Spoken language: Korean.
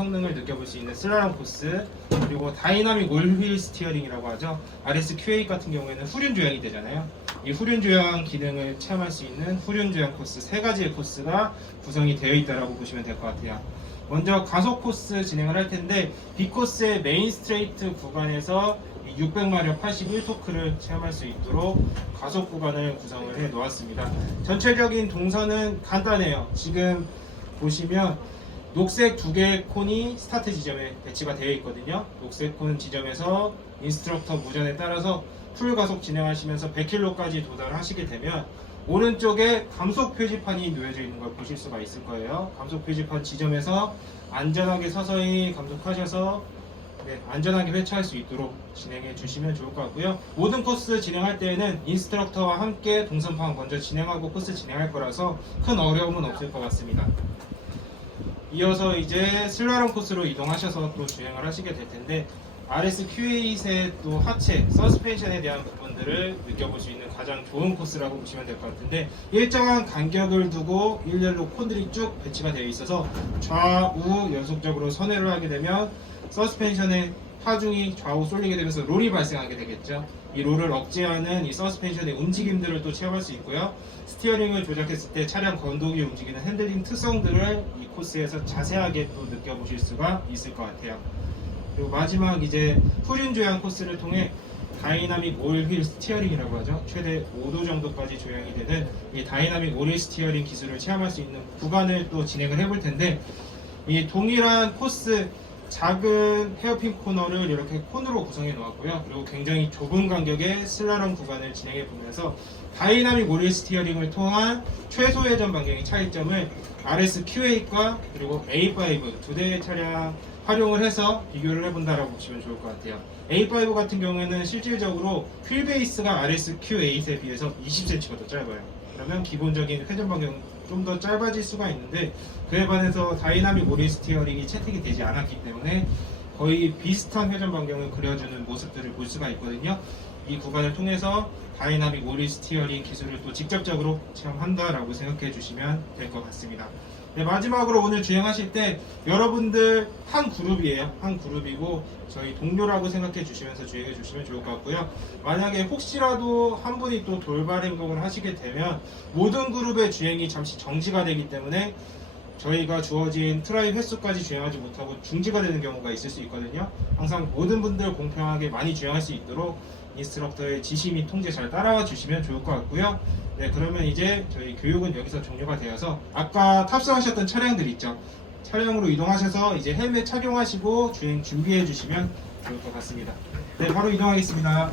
성능을 느껴볼 수 있는 슬라람 코스 그리고 다이나믹 올휠 스티어링이라고 하죠. RSQA 같은 경우에는 후륜 조향이 되잖아요. 이 후륜 조향 기능을 체험할 수 있는 후륜 조향 코스 세 가지의 코스가 구성이 되어 있다라고 보시면 될 것 같아요. 먼저 가속 코스 진행을 할 텐데 B 코스의 메인 스트레이트 구간에서 600마력 81토크를 체험할 수 있도록 가속 구간을 구성을 해 놓았습니다. 전체적인 동선은 간단해요. 지금 보시면 녹색 두 개의 콘이 스타트 지점에 배치가 되어 있거든요. 녹색 콘 지점에서 인스트럭터 무전에 따라서 풀 가속 진행하시면서 100km까지 도달하시게 되면 오른쪽에 감속 표지판이 놓여져 있는 걸 보실 수가 있을 거예요. 감속 표지판 지점에서 안전하게 서서히 감속하셔서 네, 안전하게 회차할 수 있도록 진행해 주시면 좋을 것 같고요. 모든 코스 진행할 때에는 인스트럭터와 함께 동선 파악 먼저 진행하고 코스 진행할 거라서 큰 어려움은 없을 것 같습니다. 이어서 이제 슬라롬 코스로 이동하셔서 또 주행을 하시게 될 텐데 RSQA의 또 하체, 서스펜션에 대한 부분들을 느껴볼 수 있는 가장 좋은 코스라고 보시면 될 것 같은데 일정한 간격을 두고 일렬로 콘들이 쭉 배치가 되어 있어서 좌우 연속적으로 선회를 하게 되면 서스펜션의 하중이 좌우 쏠리게 되면서 롤이 발생하게 되겠죠. 이 롤을 억제하는 이 서스펜션의 움직임들을 또 체험할 수 있고요. 스티어링을 조작했을 때 차량 건동이 움직이는 핸들링 특성들을 이 코스에서 자세하게 또 느껴보실 수가 있을 것 같아요. 그리고 마지막 이제 후륜 조향 코스를 통해 다이나믹 올휠 스티어링이라고 하죠. 최대 5도 정도까지 조향이 되는 이 다이나믹 올휠 스티어링 기술을 체험할 수 있는 구간을 또 진행을 해볼 텐데 이 동일한 코스 작은 헤어핀 코너를 이렇게 콘으로 구성해 놓았고요. 그리고 굉장히 좁은 간격의 슬라럼 구간을 진행해 보면서 다이나믹 올릴 스티어링을 통한 최소 회전 반경의 차이점을 RSQA과 그리고 A5 두 대의 차량 활용을 해서 비교를 해본다라고 보시면 좋을 것 같아요. A5 같은 경우에는 실질적으로 휠 베이스가 RSQ8에 비해서 20cm가 더 짧아요. 그러면 기본적인 회전 반경 좀 더 짧아질 수가 있는데 그에 반해서 다이나믹 오리 스티어링이 채택이 되지 않았기 때문에 거의 비슷한 회전 반경을 그려주는 모습들을 볼 수가 있거든요. 이 구간을 통해서 다이나믹 오리 스티어링 기술을 또 직접적으로 체험한다라고 생각해 주시면 될 것 같습니다. 네, 마지막으로 오늘 주행하실 때 여러분들 한 그룹이에요. 한 그룹이고 저희 동료라고 생각해 주시면서 주행해 주시면 좋을 것 같고요. 만약에 혹시라도 한 분이 또 돌발 행동을 하시게 되면 모든 그룹의 주행이 잠시 정지가 되기 때문에 저희가 주어진 트라이 횟수까지 주행하지 못하고 중지가 되는 경우가 있을 수 있거든요. 항상 모든 분들 공평하게 많이 주행할 수 있도록 인스트럭터의 지시 및 통제 잘 따라와 주시면 좋을 것 같고요. 네, 그러면 이제 저희 교육은 여기서 종료가 되어서 아까 탑승하셨던 차량들 있죠. 차량으로 이동하셔서 이제 헬멧 착용하시고 주행 준비해 주시면 좋을 것 같습니다. 네, 바로 이동하겠습니다.